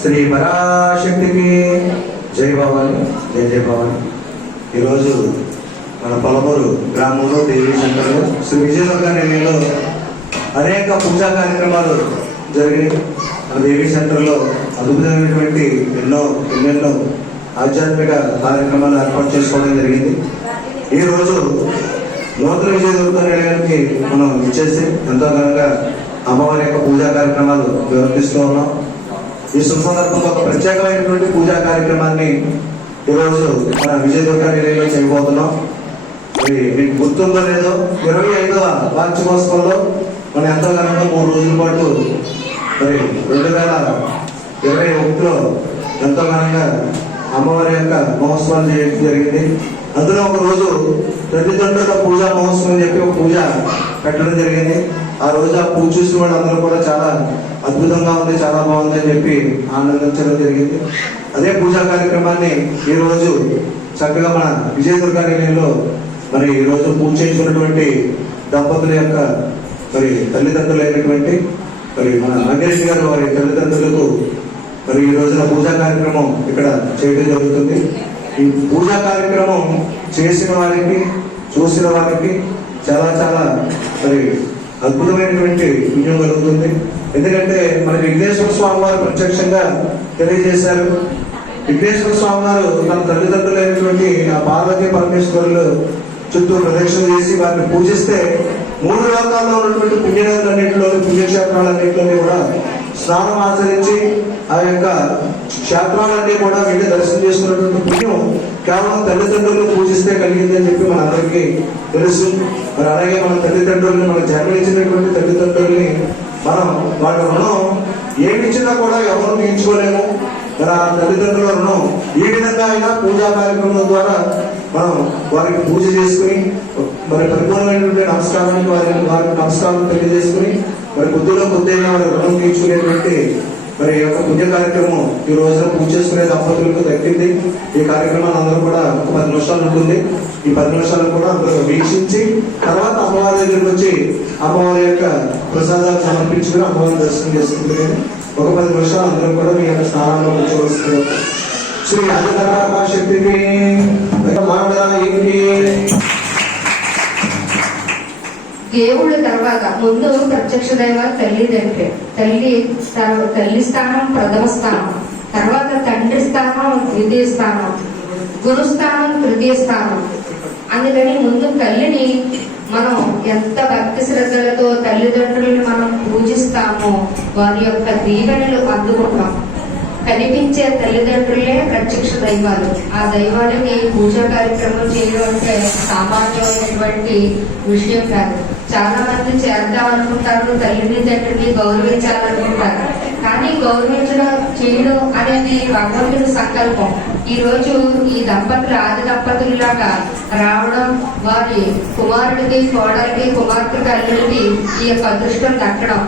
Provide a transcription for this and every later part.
శ్రీ పరాశక్తికి జై భవాని జై జయ భవాని. ఈరోజు మన పొలమూరు గ్రామంలో దేవీ సెంటర్లో శ్రీ విజయదుర్గా నిలయంలో అనేక పూజా కార్యక్రమాలు జరిగినాయి. మన దేవీ సెంటర్లో అద్భుతమైనటువంటి ఎన్నో ఎన్నెన్నో ఆధ్యాత్మిక కార్యక్రమాలు ఏర్పాటు చేసుకోవడం జరిగింది. ఈరోజు నూతన విజయదుర్గ నిలయానికి మనం ఇచ్చేసి ఎంతో ఘనంగా అమ్మవారి యొక్క పూజా కార్యక్రమాలు నిర్వర్తిస్తూ ఉన్నాం. ఈ శుభ సందర్భంగా ఒక ప్రత్యేకమైనటువంటి పూజా కార్యక్రమాన్ని ఈరోజు మన విజయదుర్గ నిలయంలో చేయబోతున్నాం. మరి మీకు గుర్తుందో లేదో ఇరవై ఐదవ వార్షికోత్సవంలో మనం ఎంతో ఘనంగా మూడు రోజుల పాటు మరి రెండు వేల ఇరవై ఒకటిలో ఎంతో ఘనంగా అమ్మవారి యొక్క మహోత్సవాలు చేయడం జరిగింది. అందులో ఒక రోజు తల్లిదండ్రుల పూజా మహోత్సవం అని చెప్పి ఒక పూజ పెట్టడం జరిగింది. ఆ రోజు ఆ పూజ చూసిన వాళ్ళందరూ కూడా చాలా అద్భుతంగా ఉంది చాలా బాగుంది అని చెప్పి ఆనందించడం జరిగింది. అదే పూజా కార్యక్రమాన్ని ఈ రోజు చక్కగా మన విజయదుర్గ నిలయంలో మరి ఈ రోజు పూజ చేసినటువంటి దంపతుల యొక్క మరి తల్లిదండ్రులైనటువంటి మరి మన నాగేష్ గారు వారి తల్లిదండ్రులకు మరి ఈ రోజున పూజా కార్యక్రమం ఇక్కడ చేయడం జరుగుతుంది. ఈ పూజా కార్యక్రమం చేసిన వారికి చూసిన వారికి చాలా చాలా మరి అద్భుతమైనటువంటి పుణ్యం కలుగుతుంది. ఎందుకంటే మన విఘ్నేశ్వర స్వామి వారు ప్రత్యక్షంగా తెలియజేశారు. విఘ్నేశ్వర స్వామి వారు తన తల్లిదండ్రులైనటువంటి ఆ పార్వతీ పరమేశ్వరులు చుట్టూ ప్రదక్షిణ చేసి వారిని పూజిస్తే మూడు లోకాల్లో ఉన్నటువంటి పుణ్యనదులన్నింటిలోని పుణ్యక్షేత్రాలన్నింటిలోని కూడా స్నానం ఆచరించి ఆ యొక్క క్షేత్రాలన్నీ కూడా వెళ్ళి దర్శనం చేసుకున్నటువంటి పుణ్యం కేవలం తల్లిదండ్రులు పూజిస్తే కలిగిందని అని చెప్పి మనందరికీ తెలుసు. మరి అలాగే మన తల్లిదండ్రుల్ని మనం జన్మించినటువంటి తల్లిదండ్రుల్ని మనం వాళ్ళ రుణం ఏమి ఇచ్చినా కూడా ఎవరు తీర్చుకోలేము. మరి ఆ తల్లిదండ్రుల రుణం ఈ విధంగా అయినా పూజా కార్యక్రమం ద్వారా మనం వారికి పూజ చేసుకుని మరి పరిపూర్ణమైనటువంటి నమస్కారానికి వారికి వారికి నమస్కారం తెలియజేసుకుని మరి కొద్దిలో కొద్దిగా వారి రుణం తీర్చుకునేటువంటి మరి ఈ యొక్క పుణ్య కార్యక్రమం ఈ రోజున పూజ చేసుకునే దంపతులకు దక్కింది. ఈ కార్యక్రమాన్ని అందరూ కూడా ఒక పది నిమిషాలు ఉంటుంది. ఈ పది నిమిషాలు కూడా అందరూ వీక్షించి తర్వాత అమ్మవారి దగ్గరికి వచ్చి అమ్మవారి యొక్క ప్రసాదాలు సమర్పించుకుని అమ్మవారిని దర్శనం చేసుకుంటుంది ఒక పది నిమిషాలు అందరూ కూడా మీ యొక్క స్థానంలో కూర్చోవలసింది శ్రీ అధికార శక్తికి మాండరాయికి దేవుడు తర్వాత ముందు ప్రత్యక్ష దైవ తల్లి తండ్రి తల్లి తల్లి స్థానం ప్రథమ స్థానం. తర్వాత తండ్రి స్థానం ద్వితీయ స్థానం. గురుస్థానం తృతీయ స్థానం. అందుకని ముందు తల్లిని మనం ఎంత భక్తి శ్రద్ధలతో తల్లిదండ్రులను మనం పూజిస్తామో వారి యొక్క దీవెనలు అందుకుంటాం. కనిపించే తల్లిదండ్రులే ప్రత్యక్ష దైవాలు. ఆ దైవానికి పూజా కార్యక్రమం చేయడం అంటే సామాన్యమైనటువంటి విషయం కాదు. చాలా మంది చేద్దాం అనుకుంటారు తల్లిని తండ్రిని గౌరవించాలనుకుంటారు. కానీ గౌరవించడం చేయడం అనేది భగవంతుడి సంకల్పం. ఈ రోజు ఈ దంపతులు ఆది దంపతులలాగా రావడం వారి కుమారుడికి కోడలికి కుమార్తెకి అల్లుడికి ఈ యొక్క అదృష్టం దక్కడం.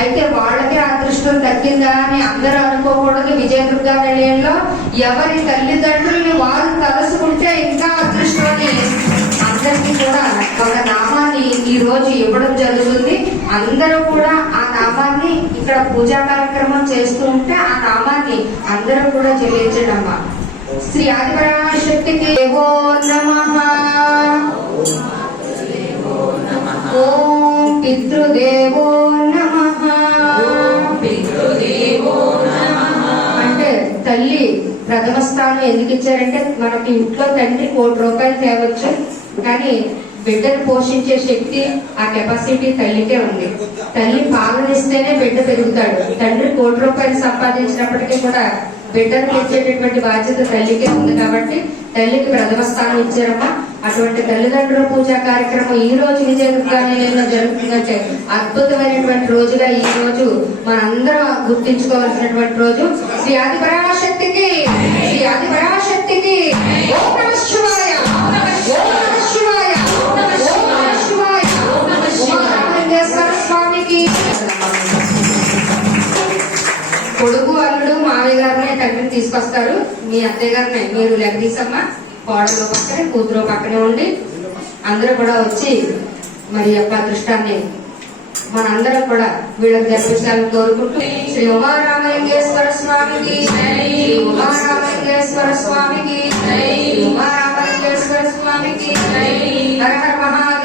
అయితే వాళ్ళకే అదృష్టం దక్కిందా అని అందరూ అనుకోకూడదు. విజయదుర్గ నిలయంలో ఎవరి తల్లిదండ్రుల్ని వారు తలుసుకుంటే ఇంకా అదృష్టం అందరికీ కూడా రోజు ఇవ్వడం జరుగుతుంది. అందరూ కూడా ఆ నామాన్ని ఇక్కడ పూజా కార్యక్రమం చేస్తూ ఉంటే ఆ నామాన్ని అందరూ కూడా చెల్లించడమ్మ శ్రీ ఆదిపరాశక్తికి దేవో ఓం పితృదేవో నమ. అంటే తల్లి ప్రథమ స్థానం ఎందుకు ఇచ్చారంటే మనకి ఇంట్లో తండ్రి కోటి రూపాయలు తేవచ్చు. కానీ బిడ్డను పోషించే శక్తి ఆ కెపాసిటీ తల్లికే ఉంది. తల్లి పాలనిస్తేనే బిడ్డ పెరుగుతాడు. తండ్రి కోటి రూపాయలు సంపాదించినప్పటికీ కూడా బిడ్డను పెంచేటటువంటి బాధ్యత తల్లికే ఉంది కాబట్టి తల్లికి ప్రథమ స్థానం ఇచ్చారమ్మా. అటువంటి తల్లిదండ్రుల పూజా కార్యక్రమం ఈ రోజు విజయదుర్గాలయంలో జరుగుతుందంటే అద్భుతమైనటువంటి రోజుగా ఈ రోజు మనందరం గుర్తించుకోవాల్సినటువంటి రోజు. శ్రీ ఆది పరాశక్తికి తండ్రిని మీ అత్తయ్య గారిని మీరు లెక్కదీసమ్మా కోడలో పక్కనే కూతురు పక్కనే ఉండి అందరూ కూడా వచ్చి మరి యొక్క అదృష్టాన్ని మనందరం కూడా వీళ్ళకి జరిపించాలని కోరుకుంటూ శ్రీ ఉమారామలింగేశ్వర స్వామికి ఉమారామలింగేశ్వర స్వామికి ఉమారామలింగేశ్వర స్వామికి హర హర మహా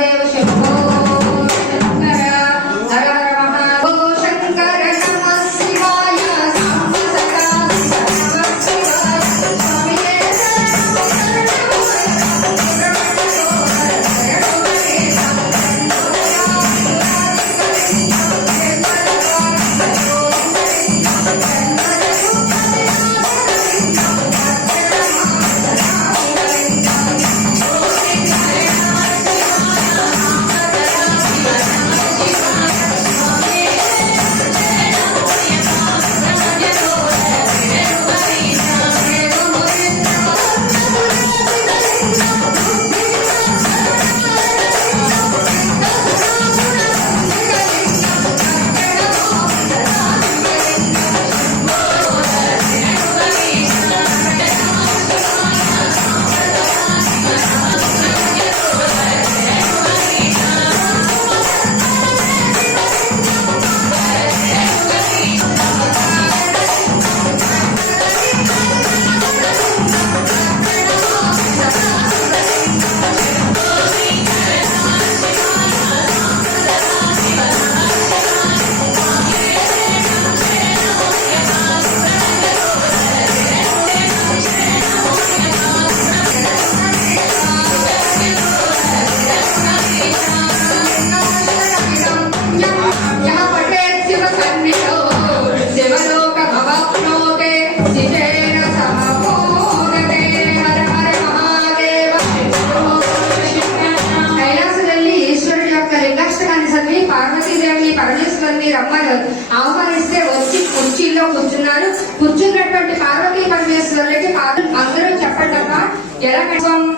Jackson.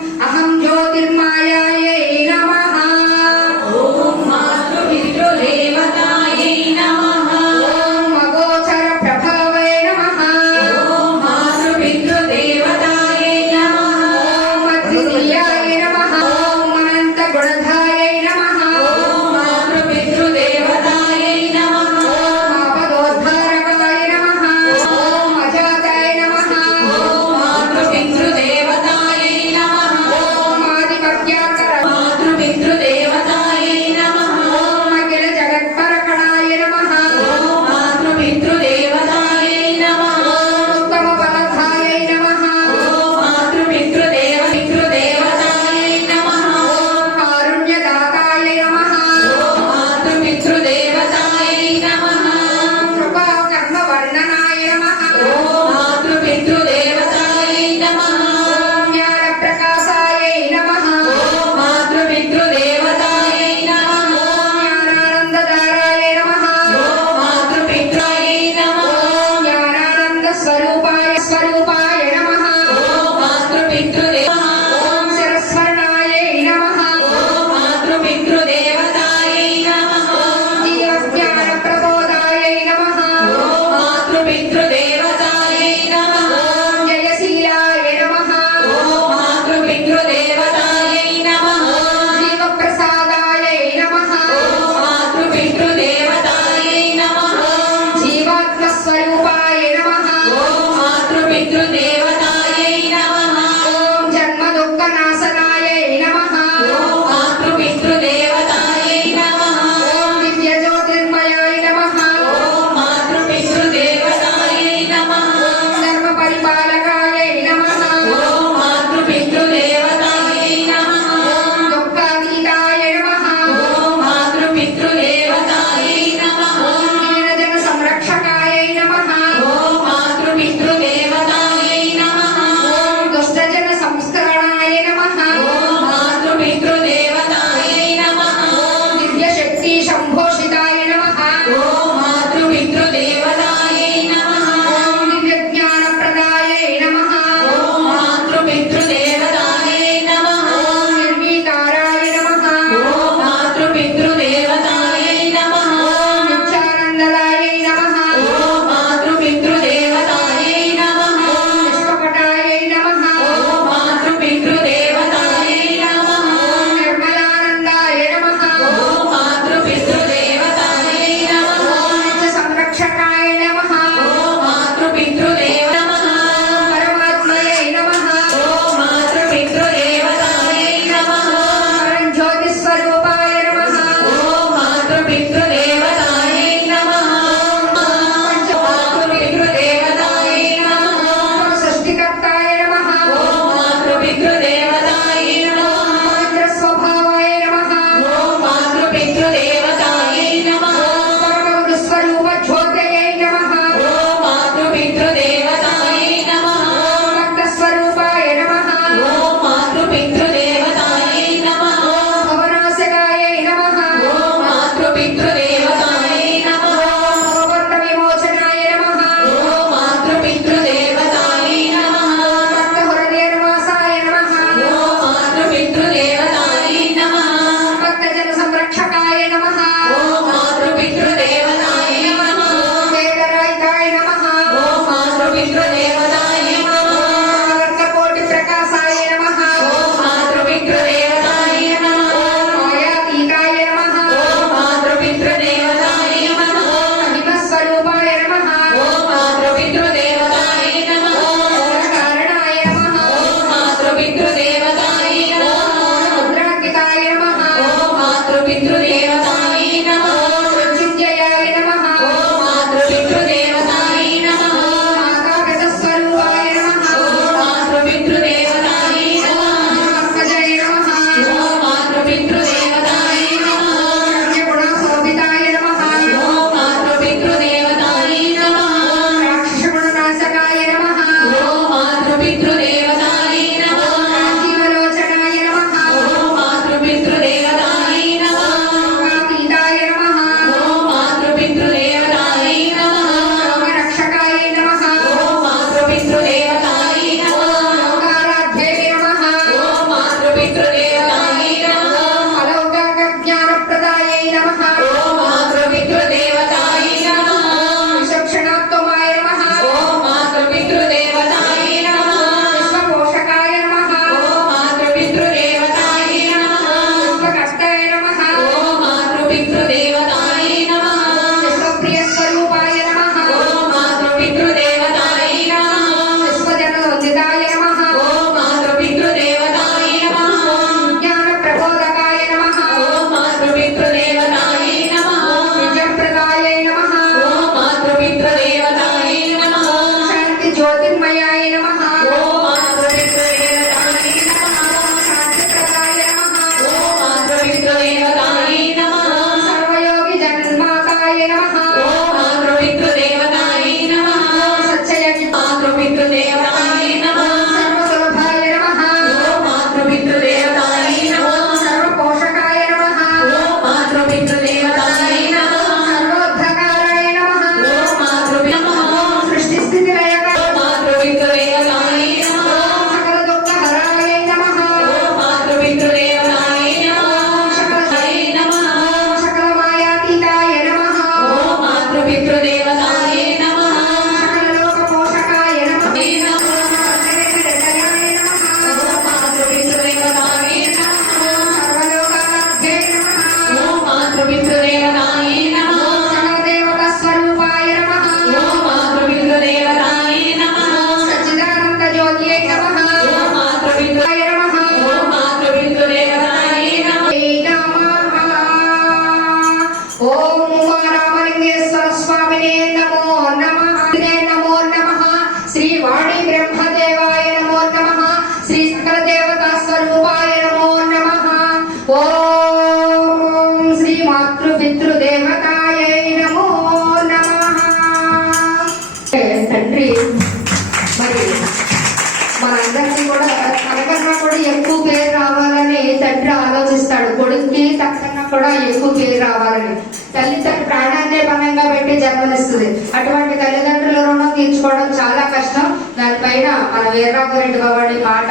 ఒకటే జన్మనిస్తుంది. అటువంటి తల్లిదండ్రుల రుణం తీర్చుకోవడం చాలా కష్టం. దానిపైన మన వీర్రాఘురెడ్డి బాబాడి పాట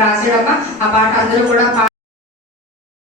రాసేటప్ప ఆ పాట అందరూ కూడా